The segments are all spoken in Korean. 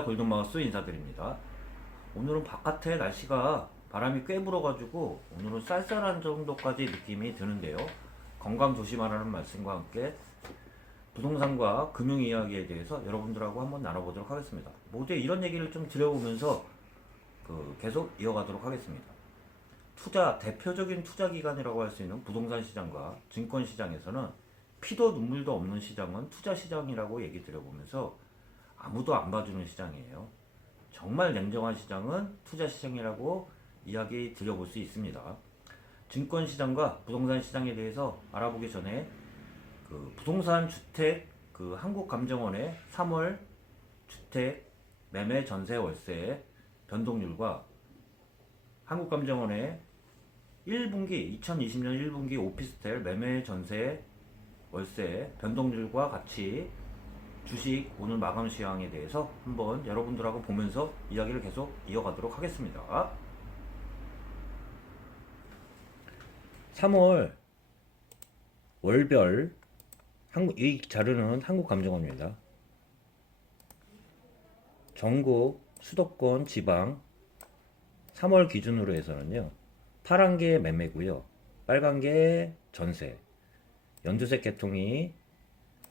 반갑습니다. 골든마우스 인사드립니다. 오늘은 바깥에 날씨가 바람이 꽤 불어가지고 오늘은 쌀쌀한 정도까지 느낌이 드는데요. 건강 조심하라는 말씀과 함께 부동산과 금융 이야기에 대해서 여러분들하고 한번 나눠보도록 하겠습니다. 모두 이런 얘기를 좀 드려보면서 계속 이어가도록 하겠습니다. 대표적인 투자 기관이라고 할 수 있는 부동산 시장과 증권 시장에서는 피도 눈물도 없는 시장은 투자 시장이라고 얘기 드려보면서 아무도 안 봐주는 시장이에요. 정말 냉정한 시장은 투자 시장이라고 이야기 드려볼 수 있습니다. 증권 시장과 부동산 시장에 대해서 알아보기 전에 부동산 주택 한국감정원의 3월 주택 매매 전세 월세 변동률과 한국감정원의 2020년 1분기 오피스텔 매매 전세 월세 변동률과 같이 주식 오늘 마감 시황에 대해서 한번 여러분들하고 보면서 이야기를 계속 이어가도록 하겠습니다. 3월 월별 이 자료는 한국감정원입니다. 전국 수도권 지방 3월 기준으로 해서는요. 파란 게 매매고요. 빨간 게 전세. 연두색 계통이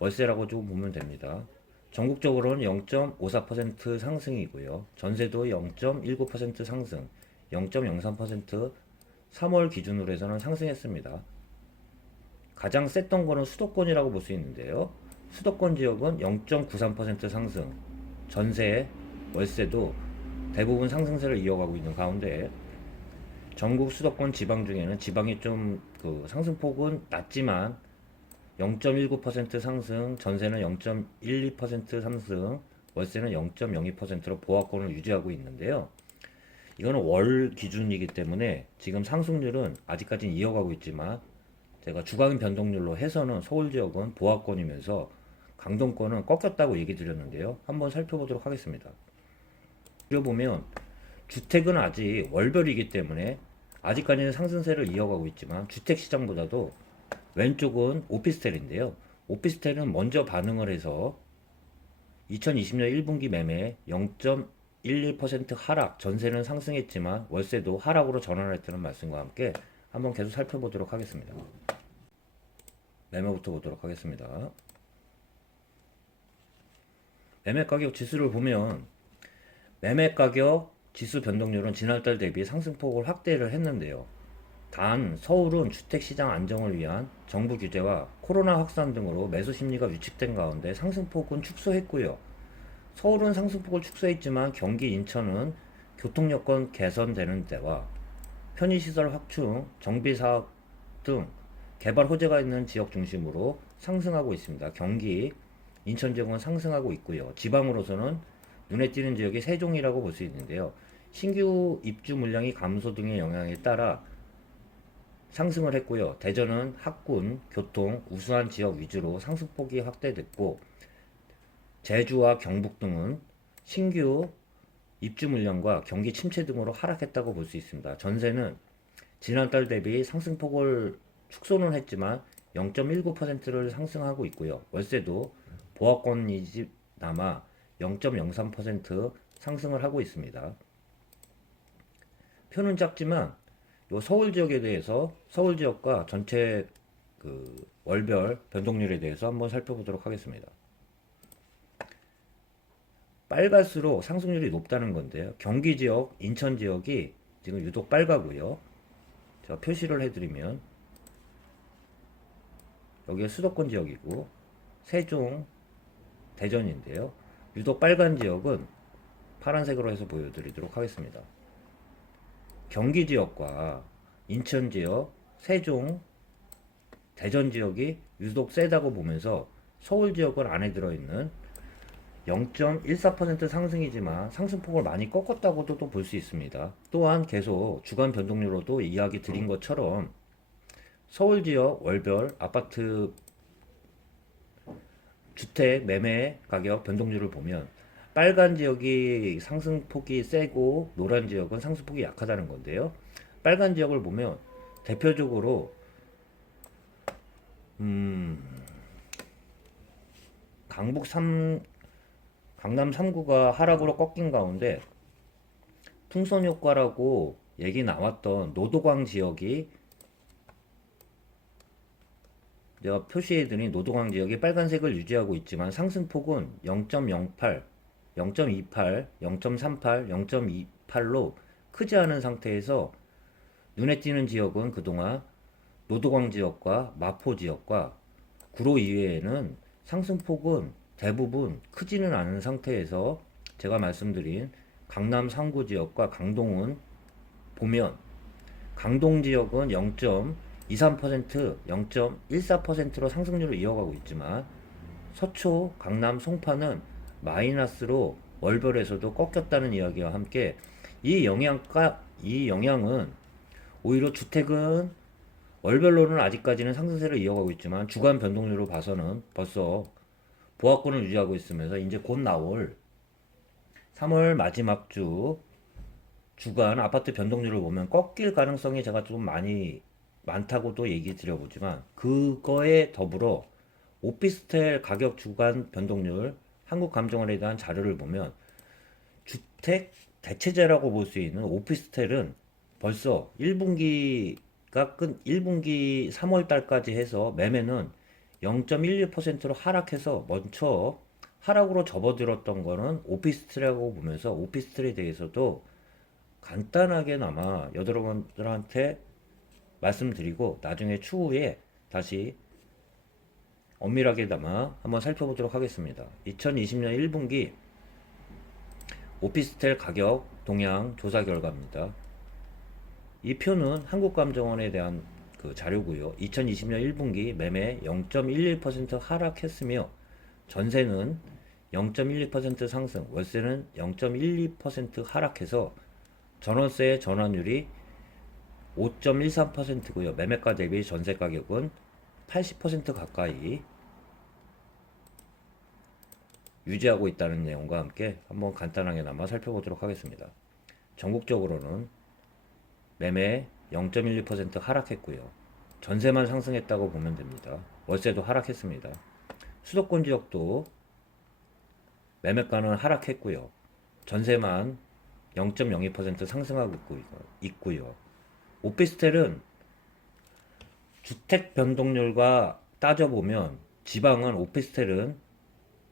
월세라고 좀 보면 됩니다. 전국적으로는 0.54% 상승이고요. 전세도 0.19% 상승, 0.03% 3월 기준으로 해서는 상승했습니다. 가장 셌던 거는 수도권이라고 볼 수 있는데요. 수도권 지역은 0.93% 상승, 전세, 월세도 대부분 상승세를 이어가고 있는 가운데 전국 수도권 지방 중에는 지방이 좀 상승폭은 낮지만 0.19% 상승, 전세는 0.12% 상승, 월세는 0.02%로 보합권을 유지하고 있는데요. 이거는 월 기준이기 때문에 지금 상승률은 아직까지는 이어가고 있지만 제가 주간 변동률로 해서는 서울 지역은 보합권이면서 강동권은 꺾였다고 얘기 드렸는데요. 한번 살펴보도록 하겠습니다. 보면 주택은 아직 월별이기 때문에 아직까지는 상승세를 이어가고 있지만 주택시장보다도 왼쪽은 오피스텔인데요. 오피스텔은 먼저 반응을 해서 2020년 1분기 매매 0.12% 하락, 전세는 상승했지만 월세도 하락으로 전환했다는 말씀과 함께 한번 계속 살펴보도록 하겠습니다. 매매부터 보도록 하겠습니다. 매매 가격 지수를 보면 매매 가격 지수 변동률은 지난달 대비 상승폭을 확대를 했는데요. 단 서울은 주택시장 안정을 위한 정부 규제와 코로나 확산 등으로 매수 심리가 위축된 가운데 상승폭은 축소했고요. 서울은 상승폭을 축소했지만 경기 인천은 교통여건 개선되는 데와 편의시설 확충, 정비사업 등 개발 호재가 있는 지역 중심으로 상승하고 있습니다. 경기, 인천 지역은 상승하고 있고요. 지방으로서는 눈에 띄는 지역이 세종이라고 볼 수 있는데요. 신규 입주 물량이 감소 등의 영향에 따라 상승을 했고요. 대전은 학군, 교통, 우수한 지역 위주로 상승폭이 확대됐고 제주와 경북 등은 신규 입주 물량과 경기 침체 등으로 하락했다고 볼 수 있습니다. 전세는 지난달 대비 상승폭을 축소는 했지만 0.19%를 상승하고 있고요. 월세도 보합권이지 남아 0.03% 상승을 하고 있습니다. 표는 작지만 요 서울 지역에 대해서 서울 지역과 전체 월별 변동률에 대해서 한번 살펴보도록 하겠습니다. 빨갈수록 상승률이 높다는 건데요. 경기 지역, 인천 지역이 지금 유독 빨가고요. 제가 표시를 해드리면 여기가 수도권 지역이고 세종, 대전인데요. 유독 빨간 지역은 파란색으로 해서 보여드리도록 하겠습니다. 경기 지역과 인천 지역, 세종, 대전 지역이 유독 세다고 보면서 서울 지역은 안에 들어있는 0.14% 상승이지만 상승폭을 많이 꺾었다고도 또 볼 수 있습니다. 또한 계속 주간 변동률로도 이야기 드린 것처럼 서울 지역 월별 아파트 주택 매매 가격 변동률을 보면 빨간 지역이 상승폭이 세고 노란 지역은 상승폭이 약하다는 건데요. 빨간 지역을 보면 대표적으로 강북 강남 3구가 하락으로 꺾인 가운데 풍선 효과라고 얘기 나왔던 노도광 지역이 내가 표시해드린 노도광 지역이 빨간색을 유지하고 있지만 상승폭은 0.08, 0.28, 0.38, 0.28로 크지 않은 상태에서 눈에 띄는 지역은 그동안 노도광 지역과 마포 지역과 구로 이외에는 상승폭은 대부분 크지는 않은 상태에서 제가 말씀드린 강남 상구 지역과 강동은 보면 강동 지역은 0.23%, 0.14%로 상승률을 이어가고 있지만 서초, 강남, 송파는 마이너스로 월별에서도 꺾였다는 이야기와 함께 이 영향은 오히려 주택은 월별로는 아직까지는 상승세를 이어가고 있지만 주간 변동률로 봐서는 벌써 보합권을 유지하고 있으면서 이제 곧 나올 3월 마지막 주 주간 아파트 변동률을 보면 꺾일 가능성이 제가 좀 많다고도 얘기 드려보지만 그거에 더불어 오피스텔 가격 주간 변동률 한국감정원에 대한 자료를 보면 주택 대체제라고 볼 수 있는 오피스텔은 벌써 1분기 3월 달까지 해서 매매는 0.16%로 하락해서 먼저 하락으로 접어들었던 거는 오피스텔이라고 보면서 오피스텔에 대해서도 간단하게나마 여러분들한테 말씀드리고 나중에 추후에 다시 엄밀하게나마 한번 살펴보도록 하겠습니다. 2020년 1분기 오피스텔 가격 동향 조사 결과입니다. 이 표는 한국감정원에 대한 그 자료고요. 2020년 1분기 매매 0.11% 하락했으며 전세는 0.12% 상승, 월세는 0.12% 하락해서 전월세의 전환율이 5.13%고요. 매매가 대비 전세 가격은 80% 가까이 유지하고 있다는 내용과 함께 한번 간단하게나마 살펴보도록 하겠습니다. 전국적으로는 매매 0.12% 하락했고요. 전세만 상승했다고 보면 됩니다. 월세도 하락했습니다. 수도권 지역도 매매가는 하락했고요. 전세만 0.02% 상승하고 있고요. 오피스텔은 주택 변동률과 따져보면 지방은 오피스텔은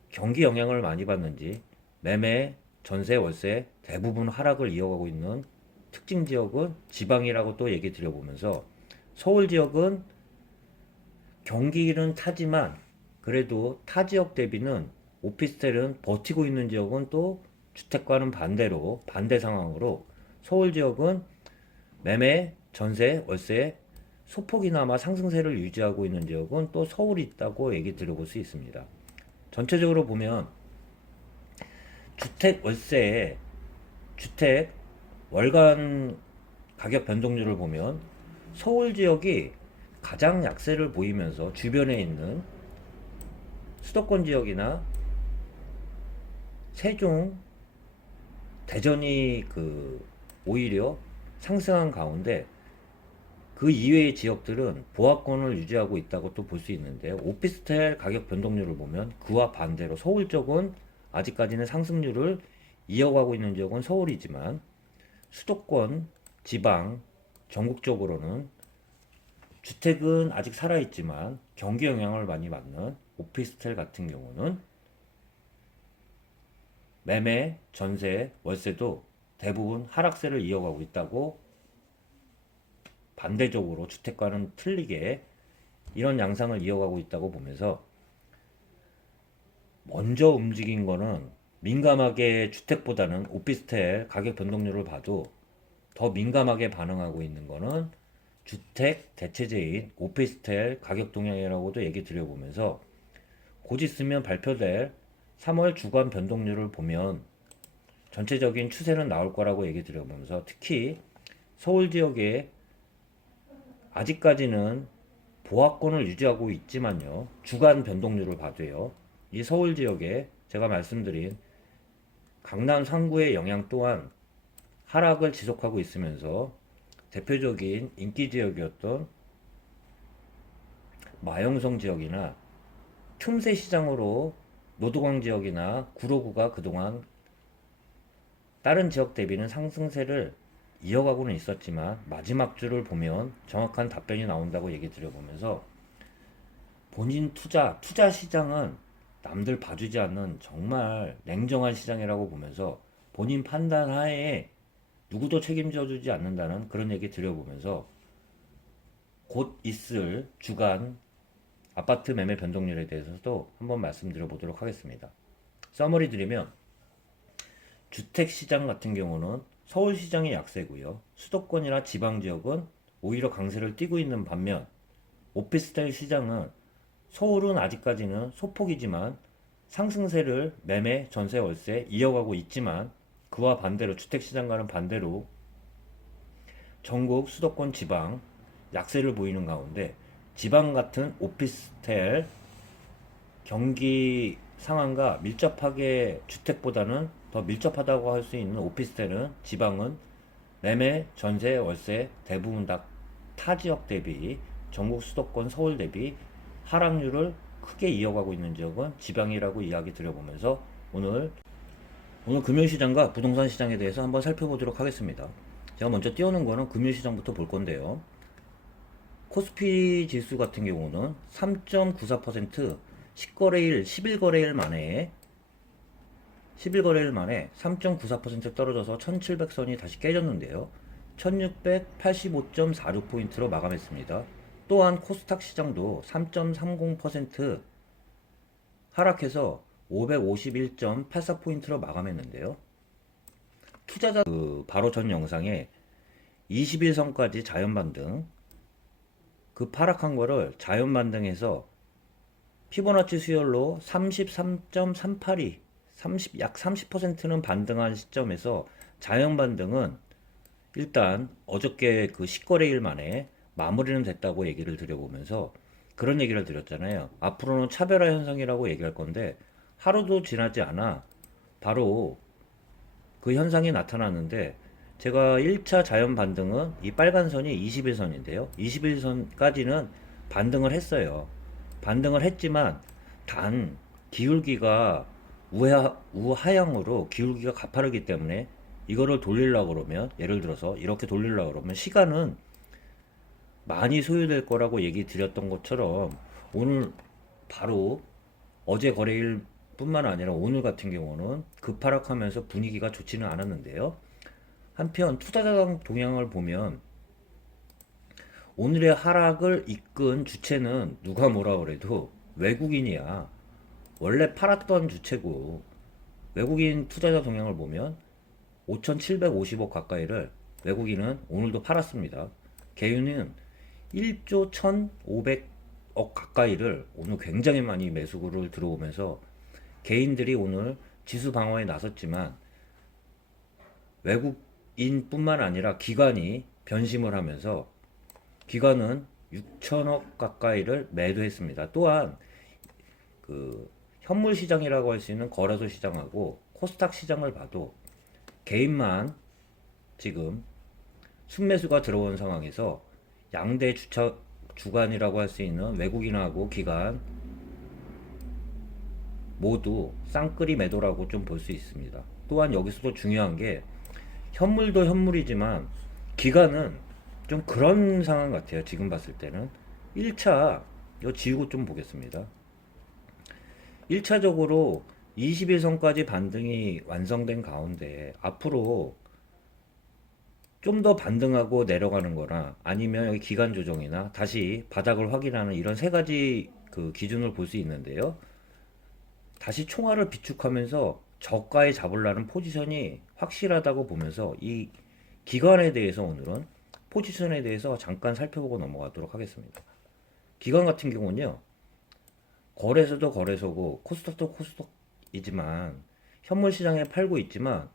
경기 영향을 많이 받는지 매매, 전세, 월세 대부분 하락을 이어가고 있는 특징 지역은 지방이라고 또 얘기 드려보면서 서울 지역은 경기는 타지만 그래도 타 지역 대비는 오피스텔은 버티고 있는 지역은 또 주택과는 반대로 반대 상황으로 서울 지역은 매매, 전세, 월세 소폭이나마 상승세를 유지하고 있는 지역은 또 서울이 있다고 얘기 드려볼 수 있습니다. 전체적으로 보면 주택 월간 가격 변동률을 보면 서울 지역이 가장 약세를 보이면서 주변에 있는 수도권 지역이나 세종, 대전이 오히려 상승한 가운데 그 이외의 지역들은 보합권을 유지하고 있다고 또 볼 수 있는데 오피스텔 가격 변동률을 보면 그와 반대로 서울 쪽은 아직까지는 상승률을 이어가고 있는 지역은 서울이지만 수도권, 지방, 전국적으로는 주택은 아직 살아있지만 경기 영향을 많이 받는 오피스텔 같은 경우는 매매, 전세, 월세도 대부분 하락세를 이어가고 있다고 반대적으로 주택과는 틀리게 이런 양상을 이어가고 있다고 보면서 먼저 움직인 거는 민감하게 주택보다는 오피스텔 가격 변동률을 봐도 더 민감하게 반응하고 있는 거는 주택 대체제인 오피스텔 가격 동향이라고도 얘기 드려보면서 곧 있으면 발표될 3월 주간 변동률을 보면 전체적인 추세는 나올 거라고 얘기 드려보면서 특히 서울 지역에 아직까지는 보합권을 유지하고 있지만요. 주간 변동률을 봐도요. 이 서울 지역에 제가 말씀드린 강남 상구의 영향 또한 하락을 지속하고 있으면서 대표적인 인기 지역이었던 마영성 지역이나 틈새 시장으로 노도강 지역이나 구로구가 그동안 다른 지역 대비는 상승세를 이어가고는 있었지만 마지막 주를 보면 정확한 답변이 나온다고 얘기 드려보면서 본인 투자 시장은 남들 봐주지 않는 정말 냉정한 시장이라고 보면서 본인 판단 하에 누구도 책임져 주지 않는다는 그런 얘기 드려보면서 곧 있을 주간 아파트 매매 변동률에 대해서도 한번 말씀드려 보도록 하겠습니다. 서머리 드리면 주택시장 같은 경우는 서울시장이 약세고요. 수도권이나 지방지역은 오히려 강세를 띠고 있는 반면 오피스텔 시장은 서울은 아직까지는 소폭이지만 상승세를 매매, 전세, 월세 이어가고 있지만 그와 반대로 주택시장과는 반대로 전국 수도권 지방 약세를 보이는 가운데 지방 같은 오피스텔 경기 상황과 밀접하게 주택보다는 더 밀접하다고 할 수 있는 오피스텔은 지방은 매매, 전세, 월세 대부분 다 타 지역 대비 전국 수도권 서울 대비 하락률을 크게 이어가고 있는 지역은 지방이라고 이야기 드려보면서 오늘 금융시장과 부동산 시장에 대해서 한번 살펴보도록 하겠습니다. 제가 먼저 띄워놓은 거는 금융시장부터 볼 건데요. 코스피 지수 같은 경우는 3.94% 10거래일, 11거래일 만에 3.94% 떨어져서 1700선이 다시 깨졌는데요. 1685.46포인트로 마감했습니다. 또한 코스닥 시장도 3.30% 하락해서 551.84포인트로 마감했는데요. 투자자 바로 전 영상에 21선까지 자연반등 하락한 거를 자연반등해서 피보나치 수열로 33.382 약 30%는 반등한 시점에서 자연반등은 일단 어저께 그 10거래일 만에 마무리는 됐다고 얘기를 드려보면서 그런 얘기를 드렸잖아요. 앞으로는 차별화 현상이라고 얘기할 건데 하루도 지나지 않아 바로 그 현상이 나타났는데 제가 1차 자연 반등은 이 빨간 선이 21선인데요. 21선까지는 반등을 했어요. 반등을 했지만 단 기울기가 우하향으로 기울기가 가파르기 때문에 이거를 돌리려고 그러면 예를 들어서 이렇게 돌리려고 그러면 시간은 많이 소요될 거라고 얘기 드렸던 것처럼 오늘 바로 어제 거래일 뿐만 아니라 오늘 같은 경우는 급하락하면서 분위기가 좋지는 않았는데요. 한편 투자자 동향을 보면 오늘의 하락을 이끈 주체는 누가 뭐라 그래도 외국인이야. 원래 팔았던 주체고 외국인 투자자 동향을 보면 5,750억 가까이를 외국인은 오늘도 팔았습니다. 개인은 1조 1,500억 가까이를 오늘 굉장히 많이 매수를 들어오면서 개인들이 오늘 지수 방어에 나섰지만 외국인뿐만 아니라 기관이 변심을 하면서 기관은 6천억 가까이를 매도했습니다. 또한 그 현물 시장이라고 할 수 있는 거래소 시장하고 코스닥 시장을 봐도 개인만 지금 순매수가 들어온 상황에서 양대 주간이라고 할 수 있는 외국인하고 기관 모두 쌍끌이 매도라고 좀 볼 수 있습니다. 또한 여기서도 중요한 게 현물도 현물이지만 기관은 좀 그런 상황 같아요. 지금 봤을 때는 1차 이거 지우고 좀 보겠습니다. 1차적으로 21선까지 반등이 완성된 가운데 앞으로 좀 더 반등하고 내려가는 거나 아니면 여기 기간 조정이나 다시 바닥을 확인하는 이런 세 가지 그 기준을 볼 수 있는데요. 다시 총알을 비축하면서 저가에 잡으려는 포지션이 확실하다고 보면서 이 기간에 대해서 오늘은 포지션에 대해서 잠깐 살펴보고 넘어가도록 하겠습니다. 기간 같은 경우는요. 거래소도 거래소고 코스닥도 코스닥이지만 현물 시장에 팔고 있지만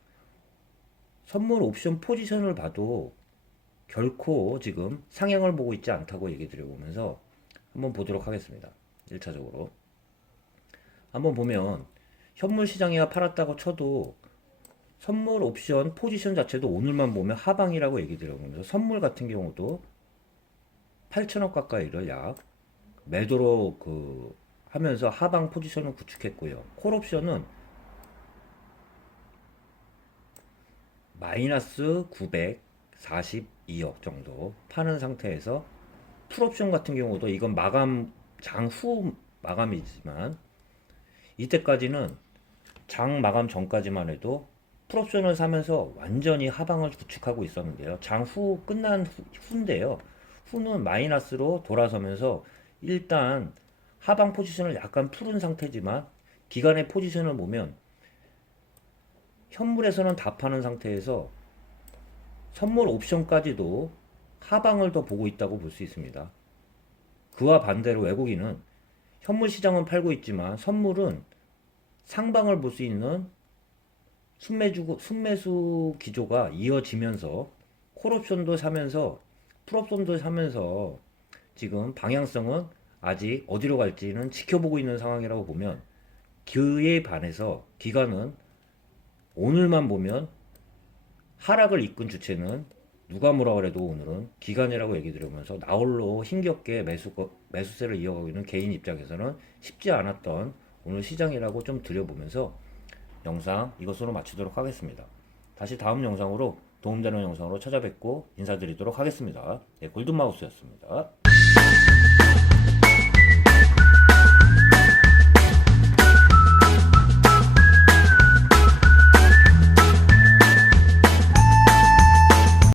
선물 옵션 포지션을 봐도 결코 지금 상향을 보고 있지 않다고 얘기 드려보면서 한번 보도록 하겠습니다. 1차적으로 한번 보면 현물 시장이야 팔았다고 쳐도 선물 옵션 포지션 자체도 오늘만 보면 하방이라고 얘기 드려보면서 선물 같은 경우도 8천억 가까이를 약 매도로 하면서 하방 포지션을 구축했고요. 콜옵션은 마이너스 942억 정도 파는 상태에서 풀옵션 같은 경우도 이건 마감 장후 마감이지만 이때까지는 장 마감 전까지만 해도 풀옵션을 사면서 완전히 하방을 구축하고 있었는데요. 장후 끝난 후인데요. 후는 마이너스로 돌아서면서 일단 하방 포지션을 약간 푸른 상태지만 기간의 포지션을 보면 현물에서는 다 파는 상태에서 선물 옵션까지도 하방을 더 보고 있다고 볼 수 있습니다. 그와 반대로 외국인은 현물 시장은 팔고 있지만 선물은 상방을 볼 수 있는 순매수 기조가 이어지면서 콜옵션도 사면서 풀옵션도 사면서 지금 방향성은 아직 어디로 갈지는 지켜보고 있는 상황이라고 보면 그에 반해서 기관은 오늘만 보면 하락을 이끈 주체는 누가 뭐라 그래도 오늘은 기관이라고 얘기 드리면서 나홀로 힘겹게 매수세를 이어가고 있는 개인 입장에서는 쉽지 않았던 오늘 시장이라고 좀 들여보면서 영상 이것으로 마치도록 하겠습니다. 다시 다음 영상으로 도움되는 영상으로 찾아뵙고 인사드리도록 하겠습니다. 네, 골든마우스였습니다.